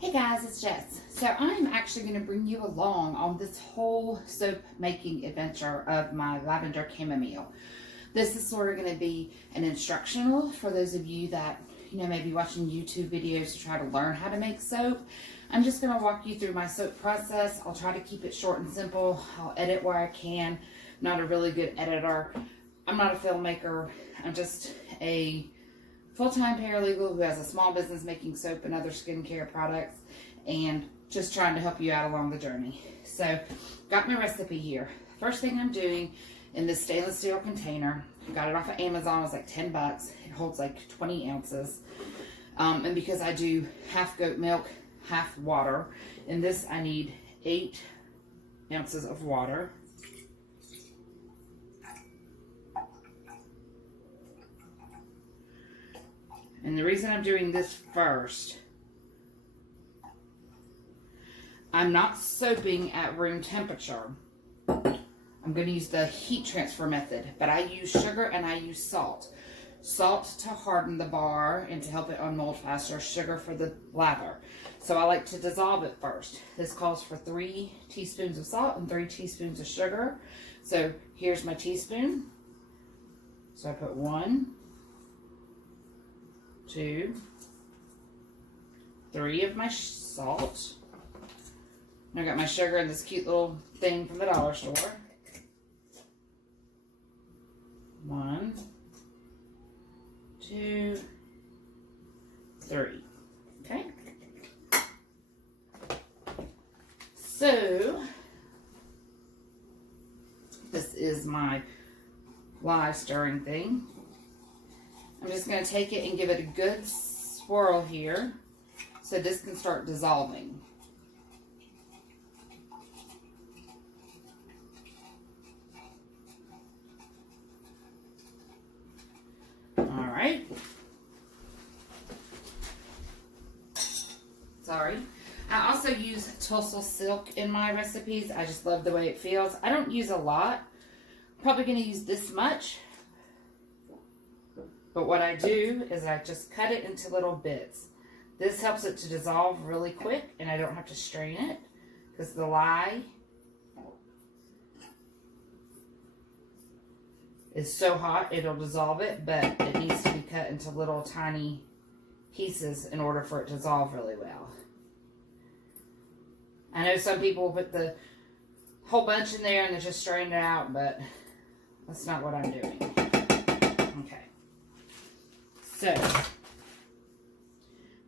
Hey guys, it's Jess. So I'm actually going to bring you along on this whole soap making adventure of my Lavender Chamomile. This is sort of going to be an instructional for those of you that, maybe watching YouTube videos to try to learn how to make soap. I'm just going to walk you through my soap process. I'll try to keep it short and simple. I'll edit where I can. I'm not a really good editor. I'm not a filmmaker. I'm just a full-time paralegal who has a small business making soap and other skincare products, and just trying to help you out along the journey. So, got my recipe here. First thing I'm doing in this stainless steel container, got it off of Amazon, it was like 10 bucks. It holds like 20 ounces. And because I do half goat milk, half water, in this I need 8 ounces of water. And the reason I'm doing this first, I'm not soaping at room temperature. I'm going to use the heat transfer method, but I use sugar and I use salt. Salt to harden the bar and to help it unmold faster, sugar for the lather. So I like to dissolve it first. This calls for 3 teaspoons of salt and 3 teaspoons of sugar. So here's my teaspoon. So I put 1, 2, 3 of my salt. I got my sugar in this cute little thing from the dollar store. 1, 2, 3. Okay. So this is my live stirring thing. I'm just going to take it and give it a good swirl here so this can start dissolving. Alright. Sorry. I also use Tussle silk in my recipes. I just love the way it feels. I don't use a lot. I'm probably going to use this much. But what I do is I just cut it into little bits. This helps it to dissolve really quick, and I don't have to strain it because the lye is so hot it'll dissolve it, but it needs to be cut into little tiny pieces in order for it to dissolve really well. I know some people put the whole bunch in there and they just strain it out, but that's not what I'm doing. Okay. So, I'm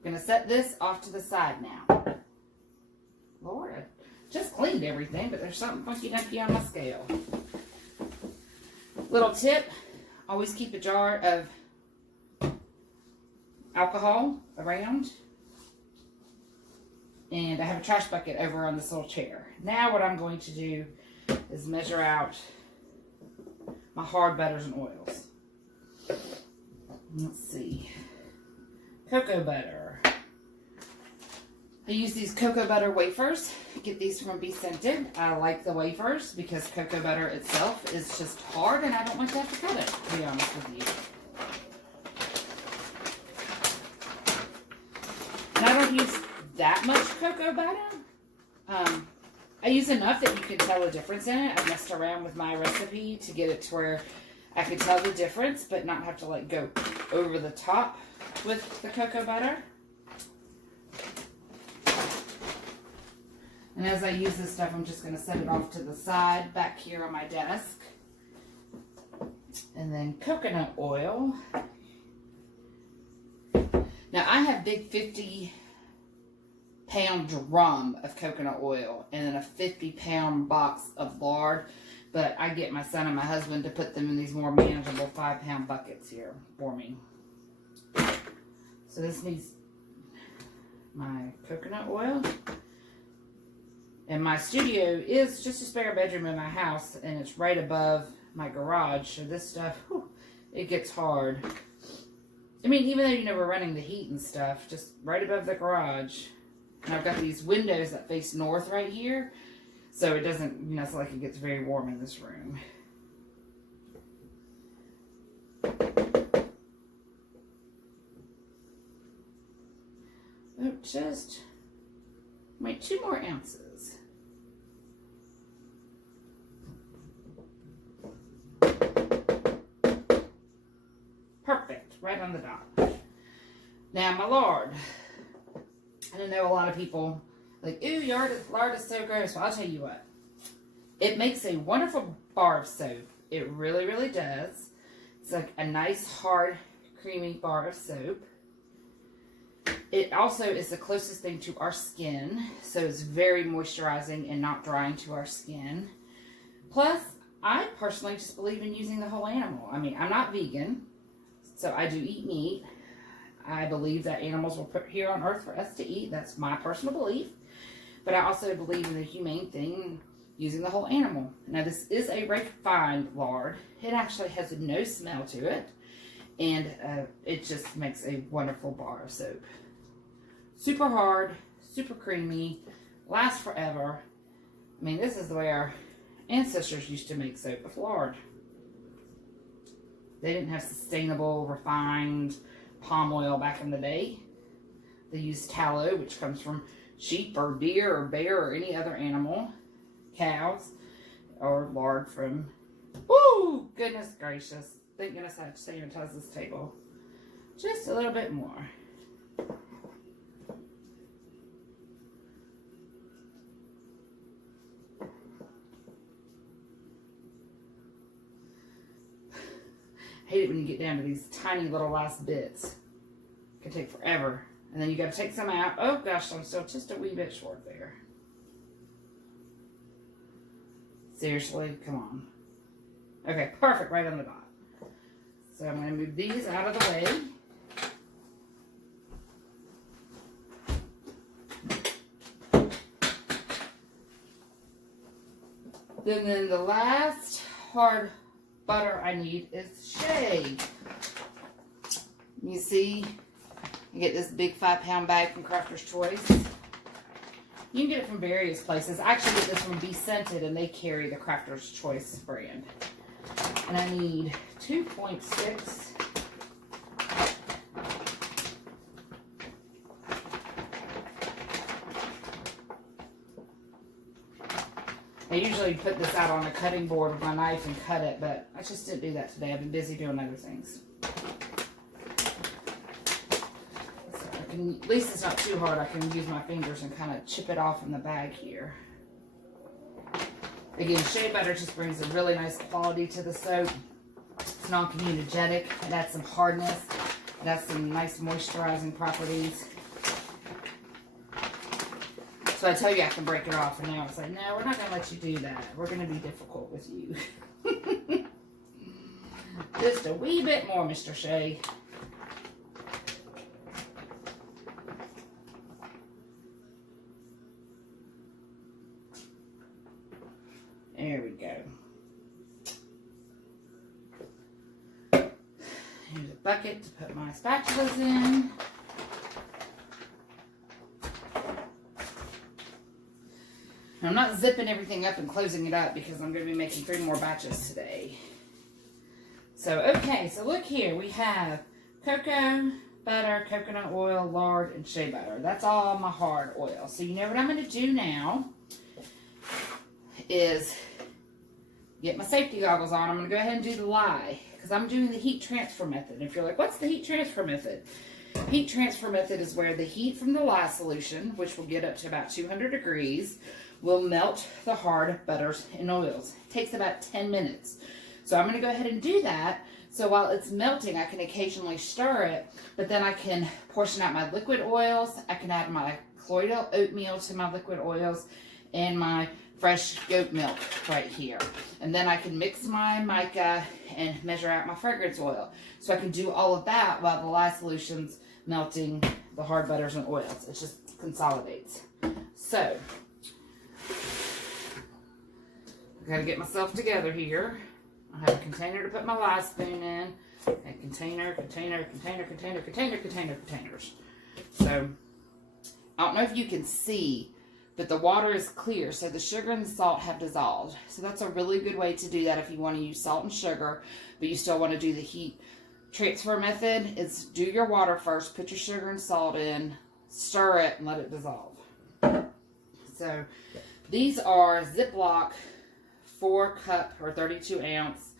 going to set this off to the side now. Lord, I just cleaned everything, but there's something funky-dunky on my scale. Little tip, always keep a jar of alcohol around. And I have a trash bucket over on this little chair. Now what I'm going to do is measure out my hard butters and oils. Let's see. Cocoa butter. I use these cocoa butter wafers. Get these from BeScented. I like the wafers because cocoa butter itself is just hard and I don't like to have to cut it, to be honest with you. And I don't use that much cocoa butter. I use enough that you can tell a difference in it. I messed around with my recipe to get it to where I could tell the difference, but not have to go over the top with the cocoa butter. And as I use this stuff, I'm just going to set it off to the side back here on my desk. And then coconut oil. Now I have big 50-pound drum of coconut oil and then a 50-pound box of lard. But I get my son and my husband to put them in these more manageable 5-pound buckets here for me. So this needs my coconut oil. And my studio is just a spare bedroom in my house, and it's right above my garage. So this stuff, it gets hard. I mean, even though we're running the heat and stuff, just right above the garage. And I've got these windows that face north right here. So it doesn't, it's like it gets very warm in this room. Oh, just Make 2 more ounces. Perfect, right on the dot. Now my lard. I know a lot of people like, ooh, lard is so gross. Well, I'll tell you what. It makes a wonderful bar of soap. It really, really does. It's like a nice, hard, creamy bar of soap. It also is the closest thing to our skin, so it's very moisturizing and not drying to our skin. Plus, I personally just believe in using the whole animal. I mean, I'm not vegan, so I do eat meat. I believe that animals were put here on earth for us to eat. That's my personal belief. But I also believe in the humane thing, using the whole animal. Now, this is a refined lard. It actually has no smell to it. And it just makes a wonderful bar of soap. Super hard, super creamy, lasts forever. I mean, this is the way our ancestors used to make soap with lard. They didn't have sustainable, refined palm oil back in the day. They used tallow, which comes from sheep or deer or bear or any other animal, cows, or lard from, woo, goodness gracious. Thank goodness I sanitize this table just a little bit more. Hate it when you get down to these tiny little last bits. It can take forever. And then you got to take some out. Oh gosh, I'm still just a wee bit short there. Seriously, come on. Okay, perfect, right on the dot. So I'm going to move these out of the way. Then the last hard butter I need is shea. You see, you get this big 5-pound bag from Crafter's Choice. You can get it from various places. I actually get this from BeScented, and they carry the Crafter's Choice brand. And I need 2.6. I usually put this out on a cutting board with my knife and cut it, but I just didn't do that today. I've been busy doing other things. So I can, at least it's not too hard. I can use my fingers and kind of chip it off in the bag here. Again, shea butter just brings a really nice quality to the soap. It's non-comedogenic. It adds some hardness. It has some nice moisturizing properties. So I tell you I can break it off, and now it's like, no, we're not going to let you do that. We're going to be difficult with you. Just a wee bit more, Mr. Shea. There we go. Here's a bucket to put my spatulas in. I'm not zipping everything up and closing it up because I'm going to be making 3 more batches today. So, okay, so look here. We have cocoa, butter, coconut oil, lard, and shea butter. That's all my hard oil. So you know what I'm going to do now is get my safety goggles on. I'm going to go ahead and do the lye because I'm doing the heat transfer method. And if you're like, what's the heat transfer method? Heat transfer method is where the heat from the lye solution, which will get up to about 200 degrees, will melt the hard butters and oils. It takes about 10 minutes. So I'm going to go ahead and do that. So while it's melting, I can occasionally stir it, but then I can portion out my liquid oils. I can add my collodial oatmeal to my liquid oils and my fresh goat milk right here. And then I can mix my mica and measure out my fragrance oil. So I can do all of that while the lye solution's melting the hard butters and oils. It just consolidates. So, I gotta get myself together here. I have a container to put my lye spoon in. And containers. So, I don't know if you can see, but the water is clear, so the sugar and the salt have dissolved. So that's a really good way to do that if you want to use salt and sugar, but you still want to do the heat transfer method. Is do your water first, put your sugar and salt in, stir it, and let it dissolve. So these are Ziploc 4-cup or 32 ounce,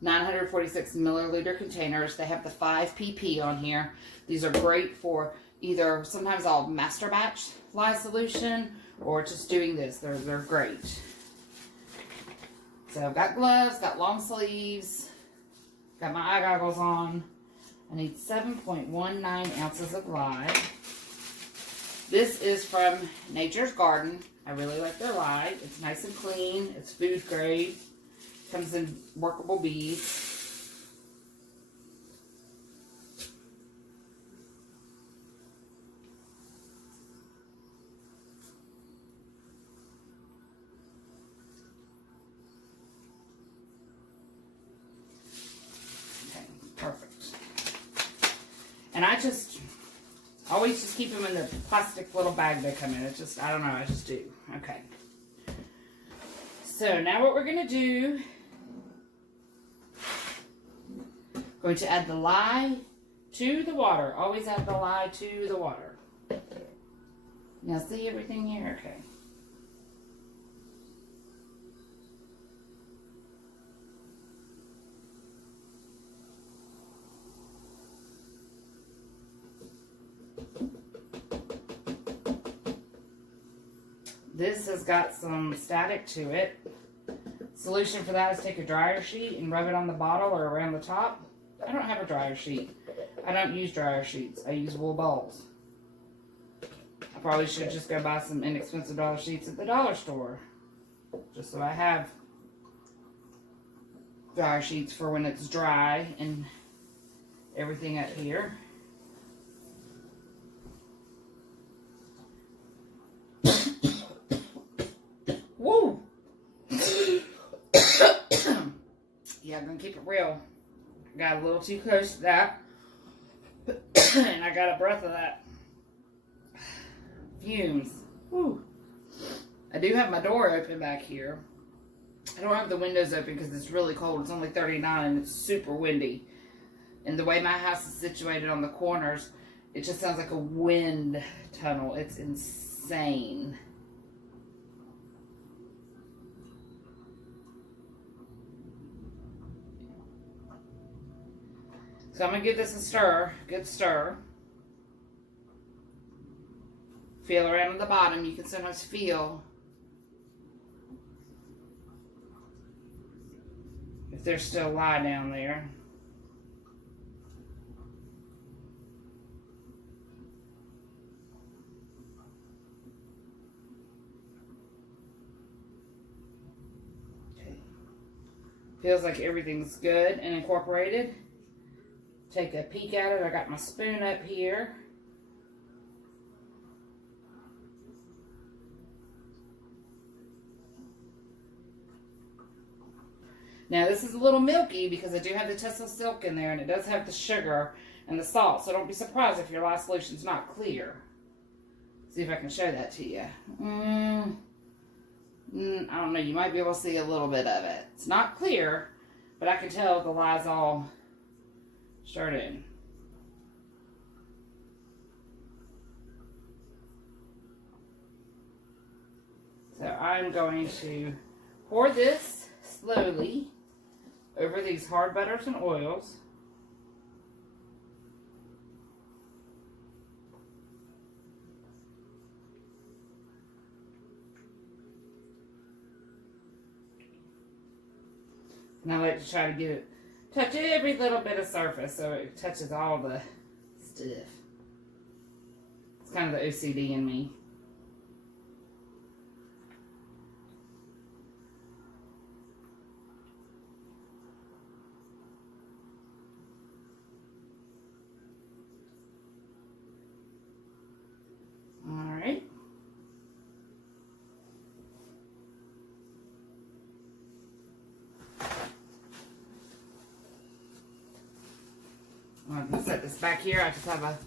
946 milliliter containers. They have the 5 pp on here. These are great for either, sometimes I'll master batch lye solution or just doing this. They're great. So I've got gloves, got long sleeves, got my eye goggles on. I need 7.19 ounces of lye. This is from Nature's Garden. I really like their lye. It's nice and clean. It's food grade. Comes in workable beads. Okay, perfect. And I always just keep them in the plastic little bag they come in. It's just, I don't know, I just do. Okay. So now what we're going to do, going to add the lye to the water. Always add the lye to the water. Now see everything here? Okay. This has got some static to it. Solution for that is take a dryer sheet and rub it on the bottle or around the top. I don't have a dryer sheet. I don't use dryer sheets. I use wool balls. I probably should just go buy some inexpensive dollar sheets at the dollar store. Just so I have dryer sheets for when it's dry and everything up here. Woo! Yeah, I'm gonna keep it real. Got a little too close to that. And I got a breath of that. Fumes. Woo. I do have my door open back here. I don't have the windows open because it's really cold. It's only 39 and it's super windy. And the way my house is situated on the corners, it just sounds like a wind tunnel. It's insane. So I'm going to give this a stir, good stir. Feel around on the bottom. You can sometimes feel if there's still lye down there. Okay. Feels like everything's good and incorporated. Take a peek at it. I got my spoon up here. Now this is a little milky because I do have the Tesla silk in there and it does have the sugar and the salt. So don't be surprised if your lye solution's not clear. See if I can show that to you. I don't know. You might be able to see a little bit of it. It's not clear, but I can tell the lye's all stirred in. So I'm going to pour this slowly over these hard butters and oils. And I like to try to get it, touch every little bit of surface so it touches all the stuff. It's kind of the OCD in me. Alright. I'm going to set this back here. I just have a,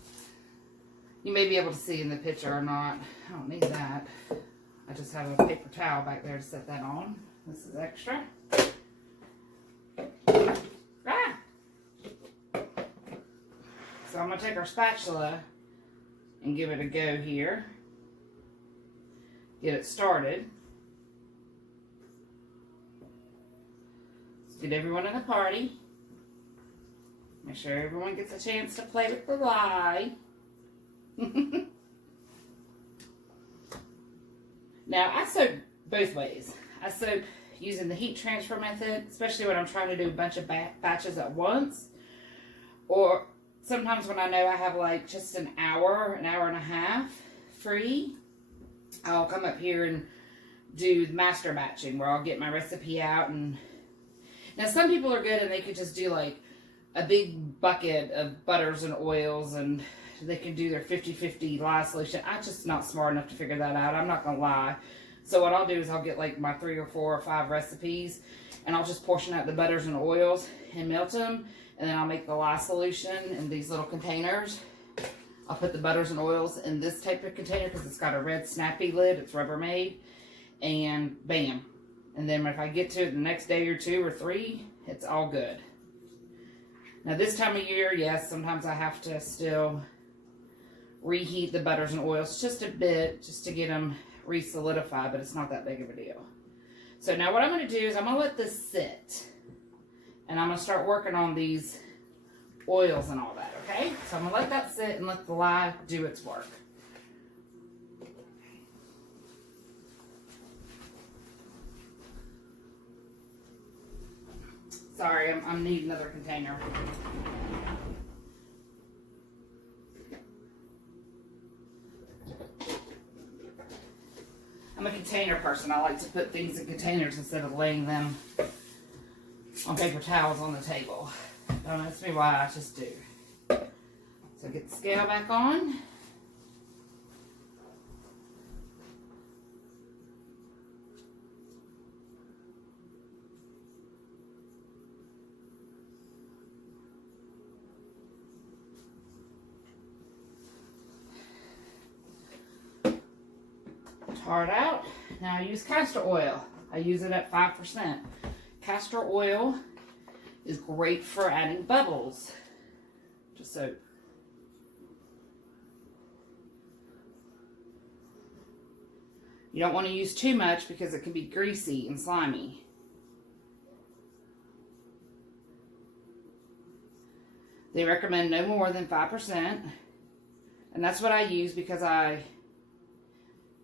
you may be able to see in the picture or not. I don't need that. I just have a paper towel back there to set that on. This is extra. Ah! So I'm going to take our spatula and give it a go here. get it started. Let's get everyone in the party. Make sure everyone gets a chance to play with the lye. Now, I soak both ways. I soak using the heat transfer method, especially when I'm trying to do a bunch of batches at once. Or sometimes when I know I have like just an hour and a half free, I'll come up here and do master batching, where I'll get my recipe out. And now some people are good and they could just do like a big bucket of butters and oils, and they can do their 50-50 lye solution. I'm just not smart enough to figure that out. I'm not going to lie. So what I'll do is I'll get like my 3 or 4 or 5 recipes, and I'll just portion out the butters and oils and melt them. And then I'll make the lye solution in these little containers. I'll put the butters and oils in this type of container because it's got a red snappy lid. It's Rubbermaid. And bam. And then if I get to it the next day or 2 or 3, it's all good. Now this time of year, yes, sometimes I have to still reheat the butters and oils just a bit, just to get them re-solidified, but it's not that big of a deal. So now what I'm going to do is I'm going to let this sit, and I'm going to start working on these oils and all that, okay? So I'm going to let that sit and let the lye do its work. Sorry, I'm needing another container. I'm a container person. I like to put things in containers instead of laying them on paper towels on the table. Don't ask me why, I just do. So get the scale back on. Tar it out. Now I use castor oil. I use it at 5%. Castor oil is great for adding bubbles to soap. You don't want to use too much because it can be greasy and slimy. They recommend no more than 5%. And that's what I use because I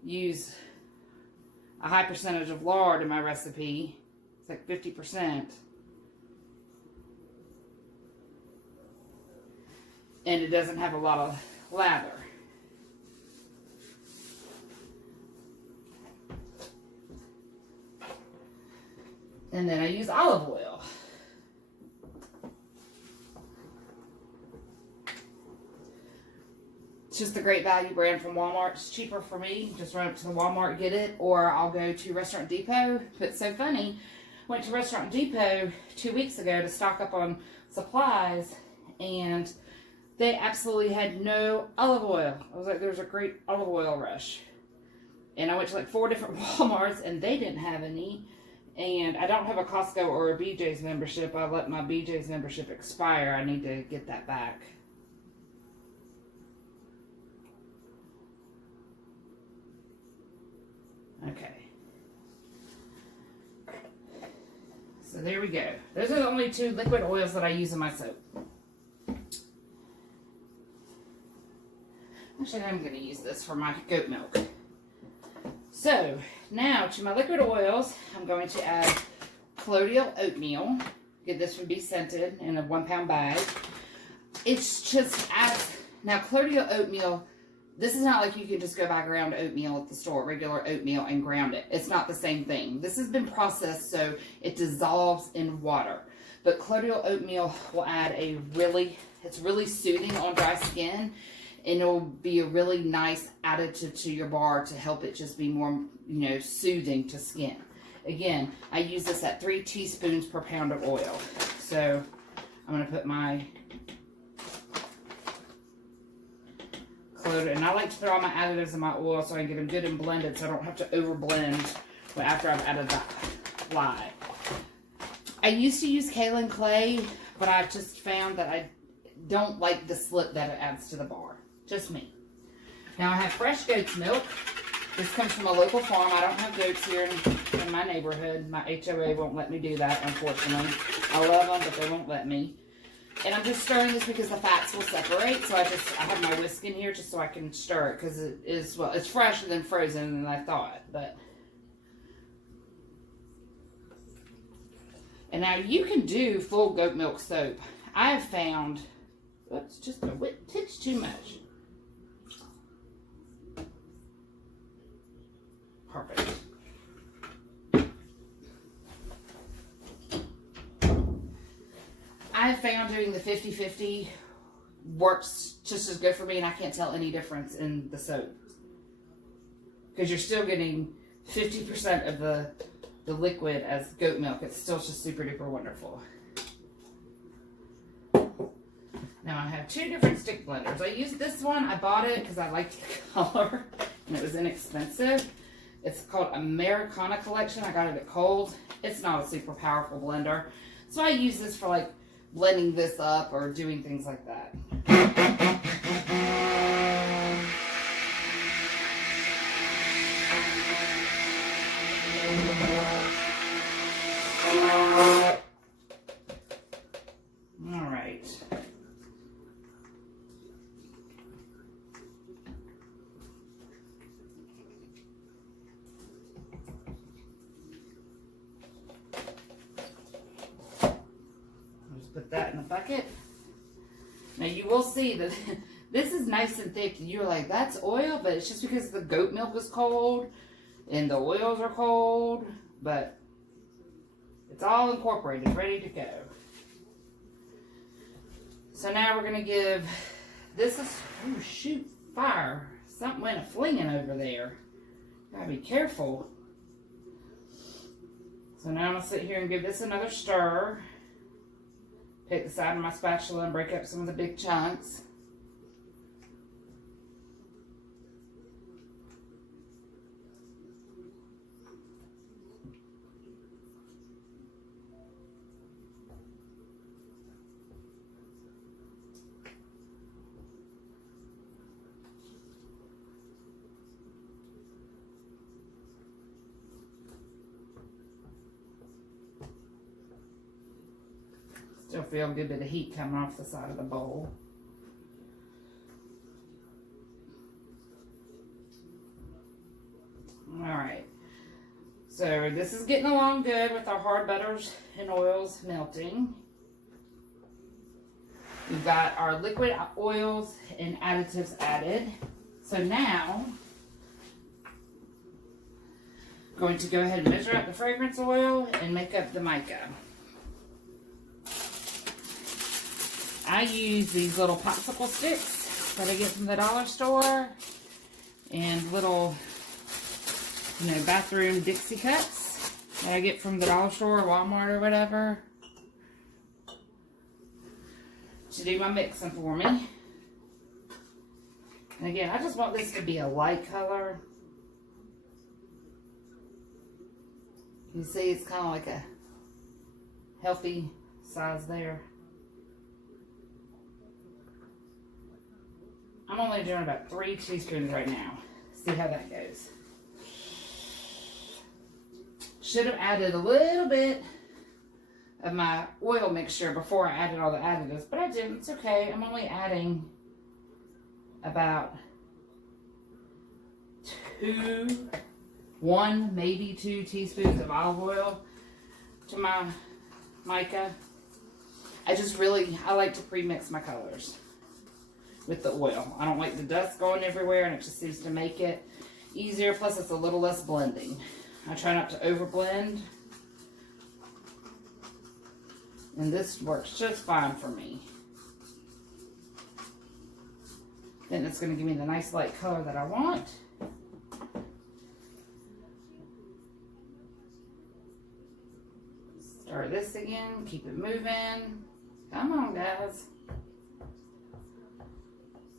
use a high percentage of lard in my recipe. It's like 50%. And it doesn't have a lot of lather. And then I use olive oil. It's just a great value brand from Walmart. It's cheaper for me. Just run up to the Walmart, get it, or I'll go to Restaurant Depot. But it's so funny. Went to Restaurant Depot 2 weeks ago to stock up on supplies, and they absolutely had no olive oil. I was like, there's a great olive oil rush. And I went to like 4 different Walmarts, and they didn't have any. And I don't have a Costco or a BJ's membership. I let my BJ's membership expire. I need to get that back. Okay. So there we go. Those are the only 2 liquid oils that I use in my soap. Actually, I'm going to use this for my goat milk. So, now to my liquid oils, I'm going to add collodial oatmeal. Get this from BeScented in a 1-pound bag. It's just as, now collodial oatmeal, this is not like you can just go buy ground oatmeal at the store, regular oatmeal, and ground it. It's not the same thing. This has been processed so it dissolves in water. But collodial oatmeal will add a it's really soothing on dry skin. And it'll be a really nice additive to your bar to help it just be more, soothing to skin. Again, I use this at 3 teaspoons per pound of oil. So I'm going to put my collodial, and I like to throw all my additives in my oil so I can get them good and blended, so I don't have to over blend after I've added the lye. I used to use kaolin clay, but I've just found that I don't like the slip that it adds to the bar. Just me. Now I have fresh goat's milk. This comes from a local farm. I don't have goats here in my neighborhood. My HOA won't let me do that, unfortunately. I love them, but they won't let me. And I'm just stirring this because the fats will separate. So I have my whisk in here just so I can stir it, because it is, well, it's fresher than frozen than I thought. But and now you can do full goat milk soap. I have found, oops, just a titch too much. Perfect. I have found doing the 50-50 works just as good for me, and I can't tell any difference in the soap. Because you're still getting 50% of the liquid as goat milk. It's still just super duper wonderful. Now I have 2 different stick blenders. I used this one. I bought it because I liked the color and it was inexpensive. It's called Americana Collection. I got it at Kohl's. It's not a super powerful blender. So I use this for like blending this up or doing things like that. All right. Put that in the bucket. Now you will see that this is nice and thick. You're like, that's oil, but it's just because the goat milk is cold and the oils are cold, but it's all incorporated, ready to go. So now we're gonna give, this is, oh shoot, fire. Something went a-flinging over there. Gotta be careful. So now I'm gonna sit here and give this another stir. Take the side of my spatula and break up some of the big chunks. Still feel a good bit of heat coming off the side of the bowl. Alright, so this is getting along good with our hard butters and oils melting. We've got our liquid oils and additives added. So now, I'm going to go ahead and measure out the fragrance oil and make up the mica. I use these little popsicle sticks that I get from the dollar store and little, bathroom Dixie cups that I get from the dollar store or Walmart or whatever to do my mixing for me. And again, I just want this to be a light color. You see, it's kind of like a healthy size there. I'm only doing about 3 teaspoons right now. See how that goes. Should have added a little bit of my oil mixture before I added all the additives, but I didn't. It's okay. I'm only adding about 1, maybe 2 teaspoons of olive oil to my mica. I like to pre-mix my colors with the oil. I don't like the dust going everywhere, and it just seems to make it easier. Plus, it's a little less blending. I try not to over blend, and this works just fine for me. Then it's going to give me the nice light color that I want. Stir this again. Keep it moving. Come on, guys.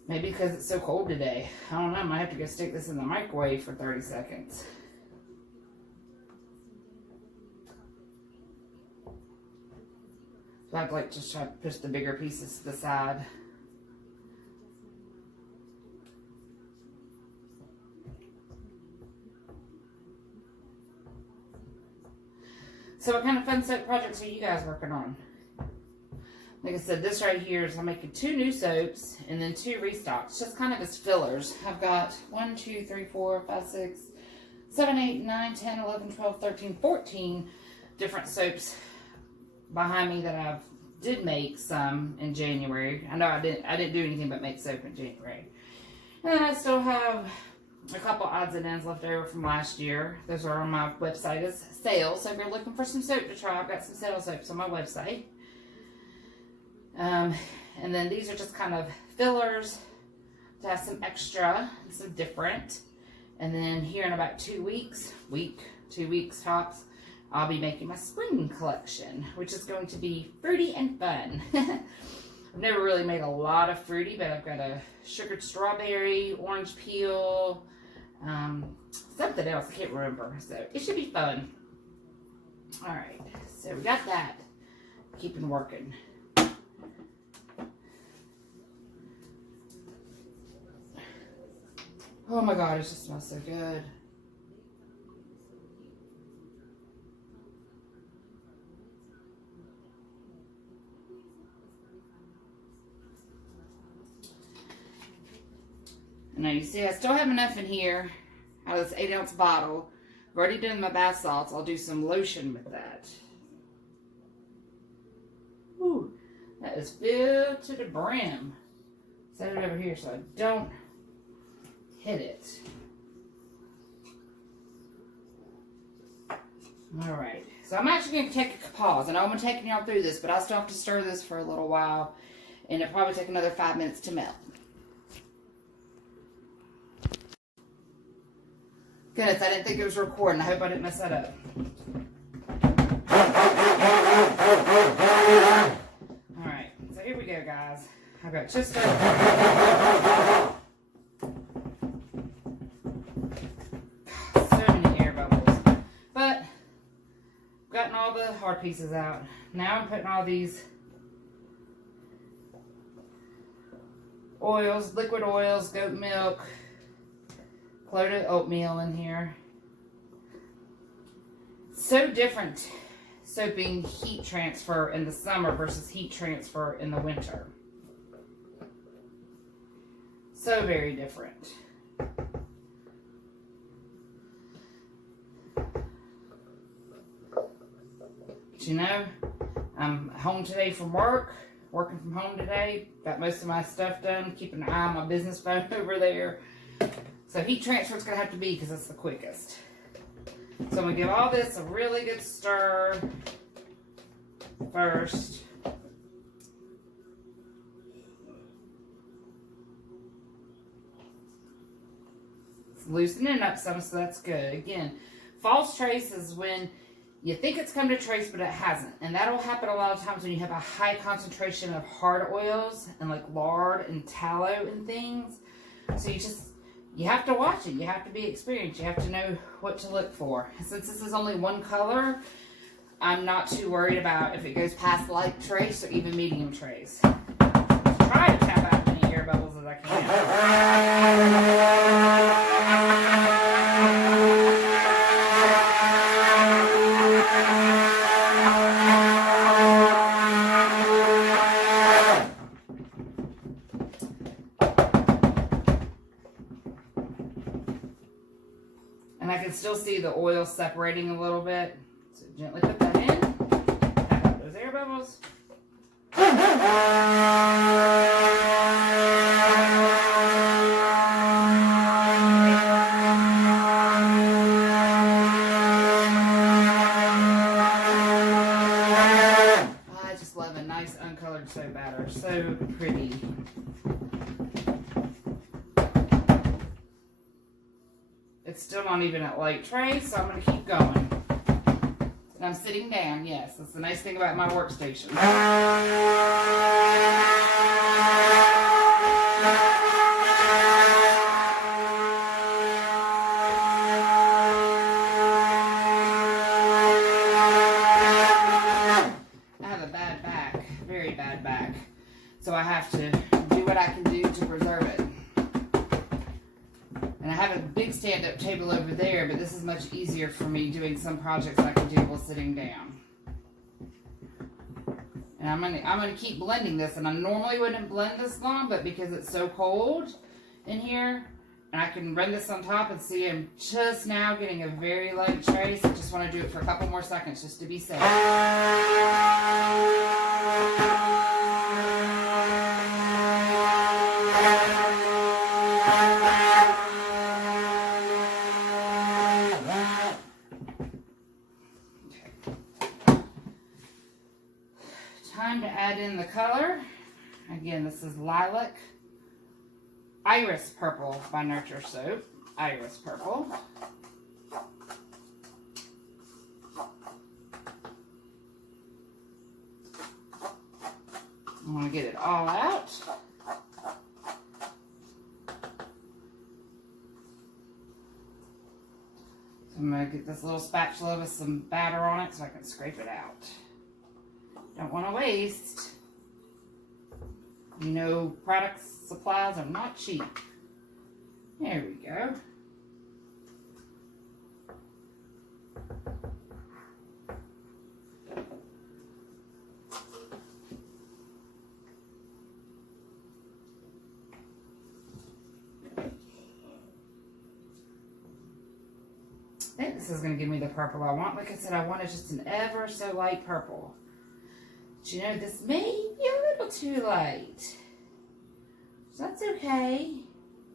Maybe because it's so cold today. I don't know. I might have to go stick this in the microwave for 30 seconds. So I'd like to try to push the bigger pieces to the side. So what kind of fun soap projects are you guys working on? Like I said, this right here is I'm making 2 new soaps and then 2 restocks, just kind of as fillers. I've got 1, 2, 3, 4, 5, 6, 7, 8, 9, 10, 11, 12, 13, 14 different soaps behind me that I did make some in January. I know I didn't do anything but make soap in January. And then I still have a couple odds and ends left over from last year. Those are on my website as sales. So if you're looking for some soap to try, I've got some sale soaps on my website. And then these are just kind of fillers to have some extra, some different. And then here in about 2 weeks, 2 weeks tops, I'll be making my spring collection, which is going to be fruity and fun. I've never really made a lot of fruity, but I've got a sugared strawberry, orange peel, something else, I can't remember. So it should be fun. All right, so we got that. Keeping working. Oh my God, it just smells so good. Now you see I still have enough in here out of this 8-ounce bottle. I've already done my bath salts. I'll do some lotion with that. Ooh, that is filled to the brim. Set it over here so I don't hit it. Alright, so I'm actually going to take a pause. I know I'm taking y'all through this, but I still have to stir this for a little while, and it'll probably take another 5 minutes to melt. Goodness, I didn't think it was recording. I hope I didn't mess that up. Alright, so here we go, guys. I've got just all the hard pieces out. Now I'm putting all these oils, liquid oils, goat milk, collodial oatmeal in here. So different soaping heat transfer in the summer versus heat transfer in the winter. So very different. You know, I'm home today from work, working from home today, got most of my stuff done, keeping an eye on my business phone over there. So heat transfer is going to have to be because it's the quickest. So I'm going to give all this a really good stir first. It's loosening up some, so that's good. Again, false trace is when you think it's come to trace, but it hasn't. And that'll happen a lot of times when you have a high concentration of hard oils and like lard and tallow and things. So you have to watch it. You have to be experienced. You have to know what to look for. Since this is only one color, I'm not too worried about if it goes past light trace or even medium trace. Try to tap out as many air bubbles as I can. And I can still see the oil separating a little bit. So gently put that in. Tap out those air bubbles. I just love a nice uncolored soap batter. So pretty. It's still not even at light trace, so I'm going to keep going. And I'm sitting down, yes. That's the nice thing about my workstation. I have a bad back, very bad back. So I have to do what I can do to preserve it. And I have a big stand-up table table over there, but this is much easier for me doing some projects I can do while sitting down. And I'm gonna keep blending this, and I normally wouldn't blend this long, but because it's so cold in here, and I can run this on top and see I'm just now getting a very light trace. I just want to do it for a couple more seconds just to be safe. Time to add in the color. Again, this is Lilac Iris Purple by Nurture Soap. Iris Purple. I want to get it all out. So I'm going to get this little spatula with some batter on it so I can scrape it out. Don't want to waste. You know, product supplies are not cheap. There we go. I think this is going to give me the purple I want. Like I said, I wanted just an ever so light purple. But you know, this may be a little too light. So that's okay.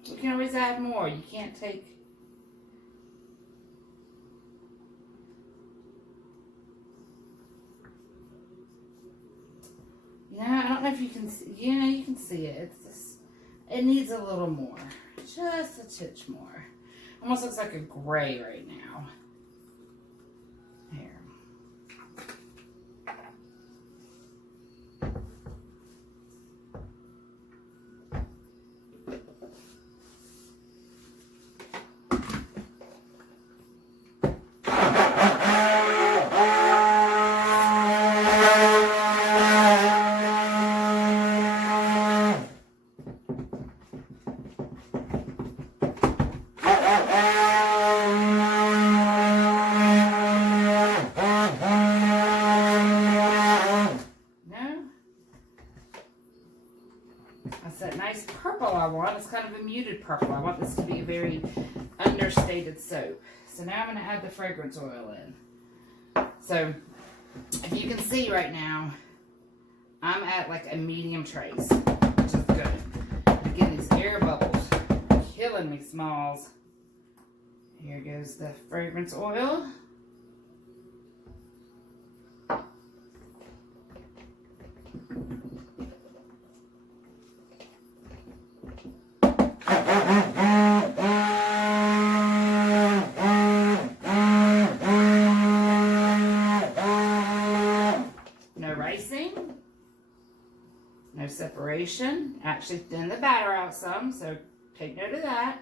We can always add more. You can't take... You know, I don't know if you can see. You know, you can see it. It's just, it needs a little more. Just a titch more. Almost looks like a gray right now. Here. It's kind of a muted purple. I want this to be a very understated soap. So now I'm going to add the fragrance oil in. So if you can see right now, I'm at like a medium trace, which is good. Again, these air bubbles are killing me, Smalls. Here goes the fragrance oil. No separation. Actually thin the batter out some, so take note of that.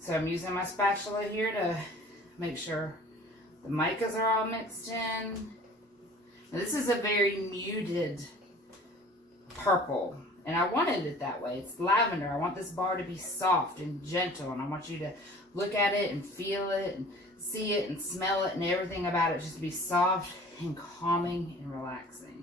So I'm using my spatula here to make sure the micas are all mixed in. Now this is a very muted purple, and I wanted it that way. It's lavender. I want this bar to be soft and gentle, and I want you to look at it and feel it and see it and smell it and everything about it just to be soft and calming and relaxing.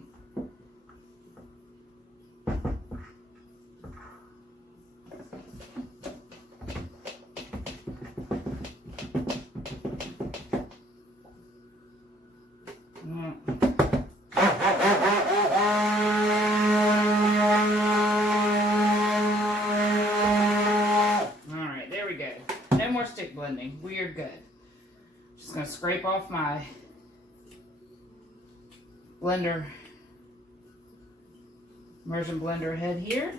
Alright, there we go. No more stick blending. We are good. Just going to scrape off my blender, immersion blender head here.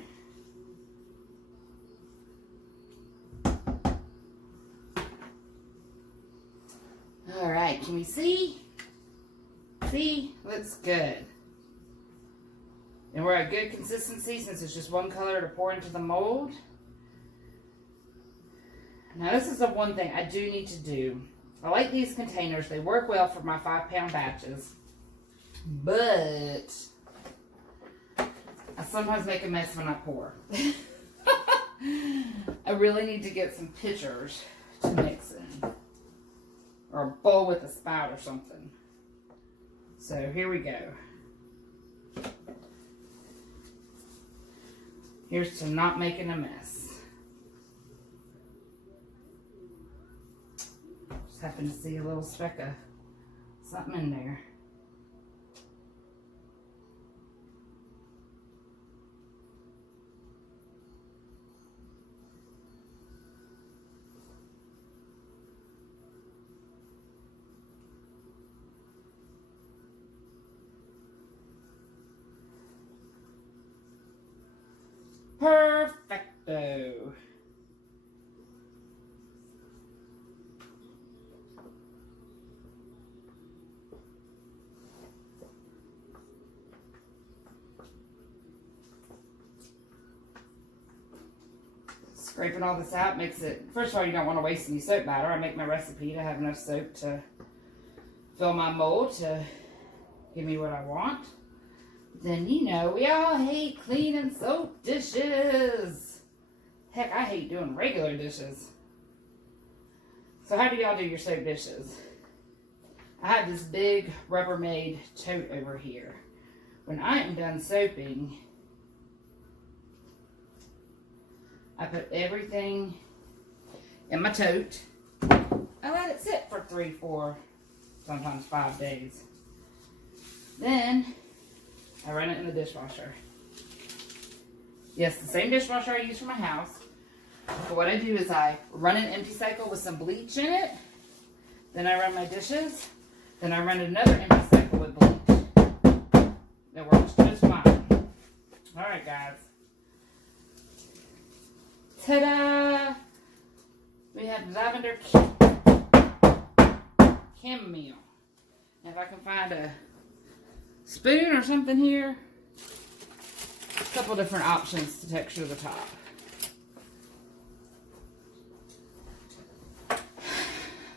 Alright, can we see? See? Looks good. And we're at good consistency since it's just one color to pour into the mold. Now this is the one thing I do need to do. I like these containers. They work well for my 5-pound batches. But I sometimes make a mess when I pour. I really need to get some pictures to mix in. Or a bowl with a spout or something. So here we go. Here's to not making a mess. Just happened to see a little speck of something in there. Perfecto. Scraping all this out makes it, first of all, you don't want to waste any soap batter. I make my recipe to have enough soap to fill my mold to give me what I want. Then, you know, we all hate cleaning soap dishes. Heck, I hate doing regular dishes. So how do y'all do your soap dishes? I have this big Rubbermaid tote over here. When I am done soaping, I put everything in my tote. I let it sit for 3, 4, sometimes 5 days. Then I run it in the dishwasher. Yes, the same dishwasher I use for my house. But what I do is I run an empty cycle with some bleach in it. Then I run my dishes. Then I run another empty cycle with bleach. That works just fine. Alright, guys. Ta-da! We have lavender chamomile. If I can find a spoon or something here. A couple different options to texture the top.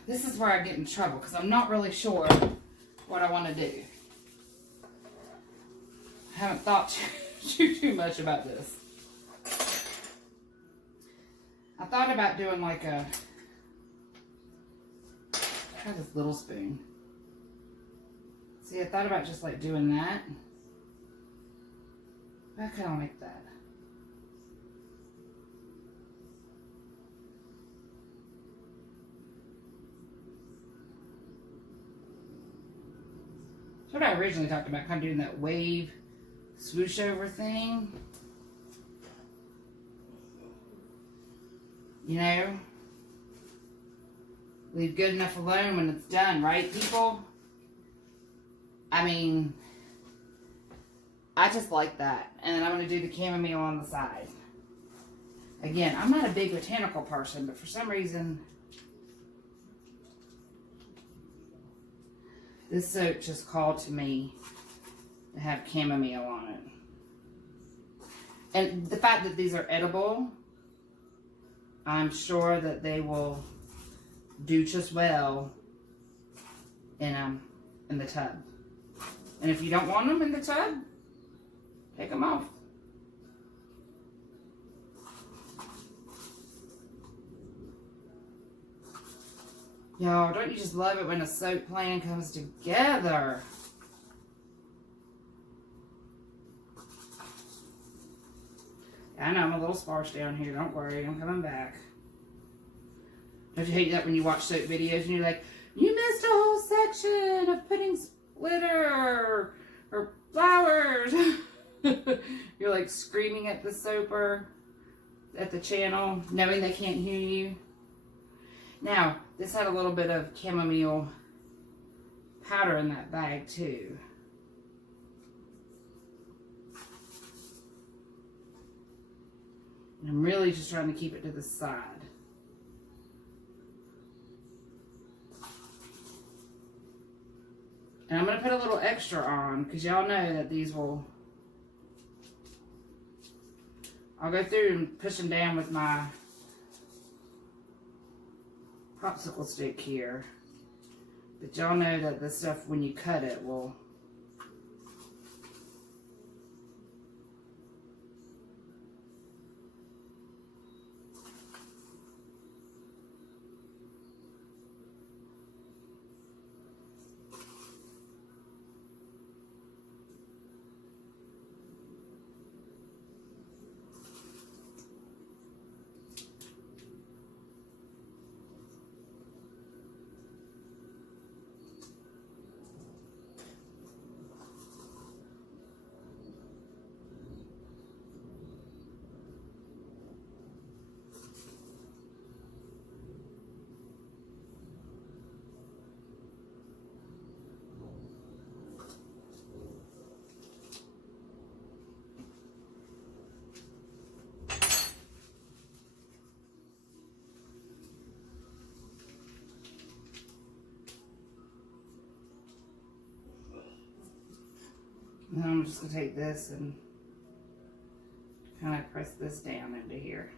This is where I get in trouble because I'm not really sure what I want to do. I haven't thought too much about this. I thought about doing like a, try this little spoon. See, I thought about just like doing that. I kind of like that. That's what I originally talked about, kind of doing that wave swoosh over thing. You know? Leave good enough alone when it's done, right, people? I mean, I just like that. And then I'm going to do the chamomile on the side. Again, I'm not a big botanical person, but for some reason, this soap just called to me to have chamomile on it. And the fact that these are edible, I'm sure that they will do just well in the tub. And if you don't want them in the tub, take them off. Y'all, don't you just love it when a soap plan comes together? I know I'm a little sparse down here. Don't worry, I'm coming back. Don't you hate that when you watch soap videos and you're like, you missed a whole section of putting glitter or flowers. You're like screaming at the soaper at the channel, knowing they can't hear you. Now, this had a little bit of chamomile powder in that bag too. And I'm really just trying to keep it to the side. And I'm going to put a little extra on because y'all know that these will, I'll go through and push them down with my popsicle stick here. But y'all know that this stuff, when you cut it, will And I'm just going to take this and kind of press this down into here.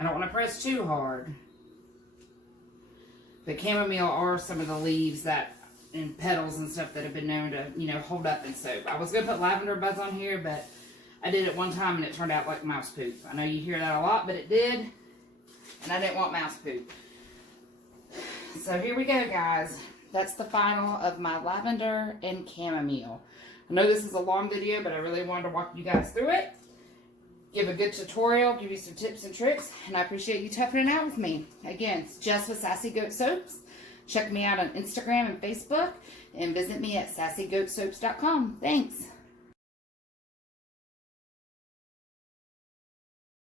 I don't want to press too hard. But chamomile are some of the leaves that, and petals and stuff that have been known to, you know, hold up in soap. I was going to put lavender buds on here, but I did it one time and it turned out like mouse poop. I know you hear that a lot, but it did. And I didn't want mouse poop. So here we go, guys. That's the final of my lavender and chamomile. I know this is a long video, but I really wanted to walk you guys through it. Give a good tutorial, give you some tips and tricks, and I appreciate you toughing it out with me. Again, it's Jess with Sassy Goat Soaps. Check me out on Instagram and Facebook, and visit me at sassygoatsoaps.com. Thanks.